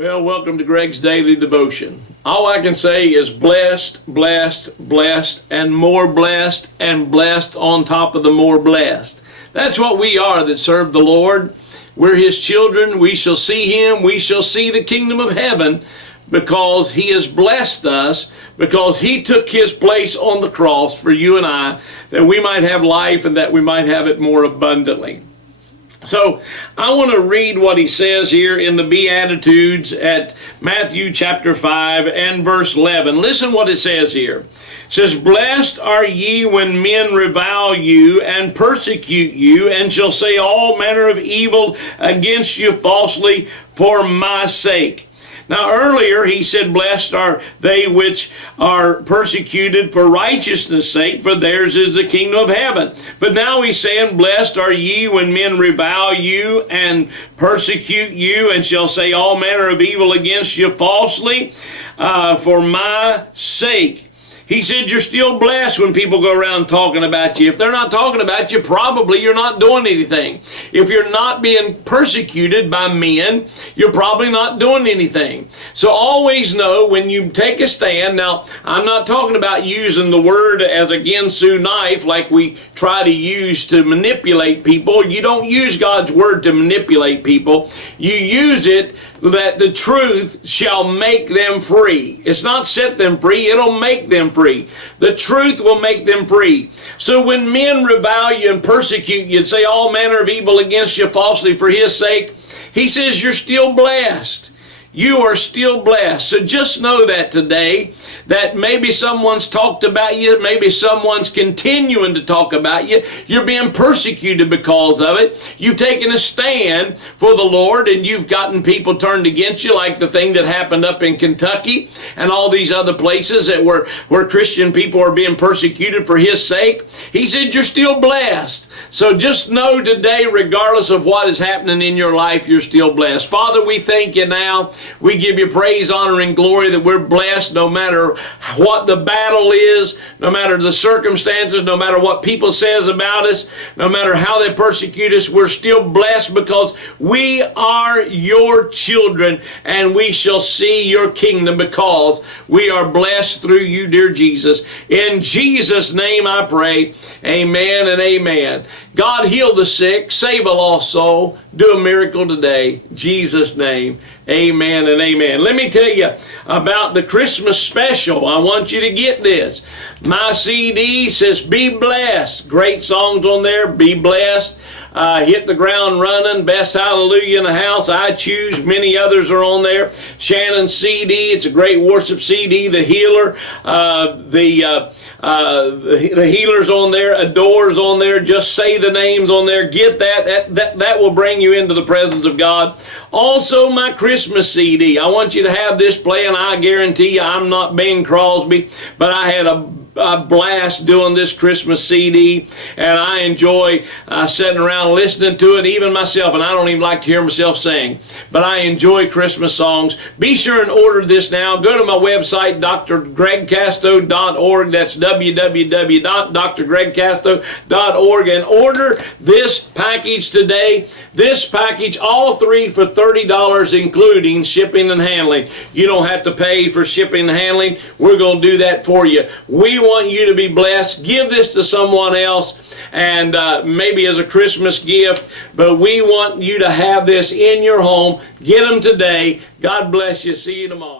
Well, welcome to Greg's Daily Devotion. All I can say is blessed, blessed, blessed, and blessed on top of the more blessed. That's what we are that serve the Lord. We're His children. We shall see Him. We shall see the kingdom of heaven because He has blessed us, because He took His place on the cross for you and I, that we might have life and that we might have it more abundantly. So I want to read what he says here in the Beatitudes at Matthew chapter 5 and verse 11. Listen what it says here. It says, "Blessed are ye when men revile you and persecute you, and shall say all manner of evil against you falsely for my sake." Now earlier he said, "Blessed are they which are persecuted for righteousness' sake, for theirs is the kingdom of heaven." But now he's saying, "Blessed are ye when men revile you and persecute you, and shall say all manner of evil against you falsely for my sake." He said you're still blessed when people go around talking about you. If they're not talking about you, probably you're not doing anything. If you're not being persecuted by men, you're probably not doing anything. So always know when you take a stand. Now, I'm not talking about using the word as a Ginsu knife like we try to use to manipulate people. You don't use God's word to manipulate people. You use it that the truth shall make them free. It's not set them free, it'll make them free. The truth will make them free. So when men revile you and persecute you and say all manner of evil against you falsely for His sake, He says you're still blessed. You are still blessed. So just know that today, that maybe someone's talked about you, maybe someone's continuing to talk about you. You're being persecuted because of it. You've taken a stand for the Lord and you've gotten people turned against you, like the thing that happened up in Kentucky and all these other places that where Christian people are being persecuted for His sake. He said you're still blessed. So just know today, regardless of what is happening in your life, you're still blessed. Father, we thank you now. We give you praise, honor, and glory that we're blessed no matter what the battle is, no matter the circumstances, no matter what people says about us, no matter how they persecute us, we're still blessed because we are your children and we shall see your kingdom because we are blessed through you, dear Jesus. In Jesus' name I pray, amen and amen. God, heal the sick, save a lost soul, do a miracle today. In Jesus' name, amen and amen. Let me tell you about the Christmas special. I want you to get this. My CD says, "Be blessed." Great songs on there. Be blessed. Hit the ground running. Best hallelujah in the house. I choose. Many others are on there. Shannon's CD. It's a great worship CD. The Healer. The Healer's on there. Adore's on there. Just say the names on there. Get that. That will bring you into the presence of God. Also, my Christmas CD. I want you to have this playing. I guarantee you, I'm not Bing Crosby, but I had a blast doing this Christmas CD, and I enjoy sitting around listening to it, even myself, and I don't even like to hear myself sing, but I enjoy Christmas songs. Be sure and order this now. Go to my website, drgregcasto.org. That's www.drgregcasto.org, and order this package today. This package, all three for $30, including shipping and handling. You don't have to pay for shipping and handling. We're going to do that for you. We want you to be blessed. Give this to someone else, and maybe as a Christmas gift, but we want you to have this in your home. Get them today. God bless you. See you tomorrow.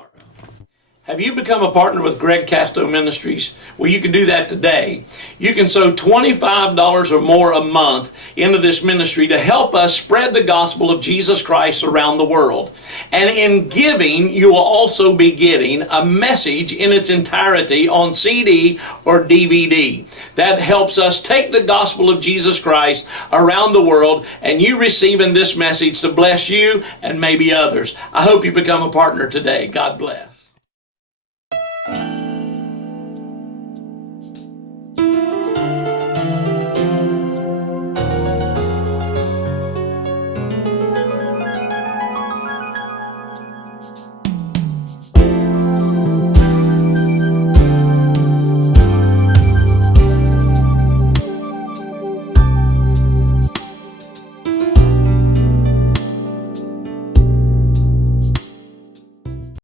Have you become a partner with Greg Casto Ministries? Well, you can do that today. You can sow $25 or more a month into this ministry to help us spread the gospel of Jesus Christ around the world. And in giving, you will also be getting a message in its entirety on CD or DVD. That helps us take the gospel of Jesus Christ around the world, and you receiving this message to bless you and maybe others. I hope you become a partner today. God bless.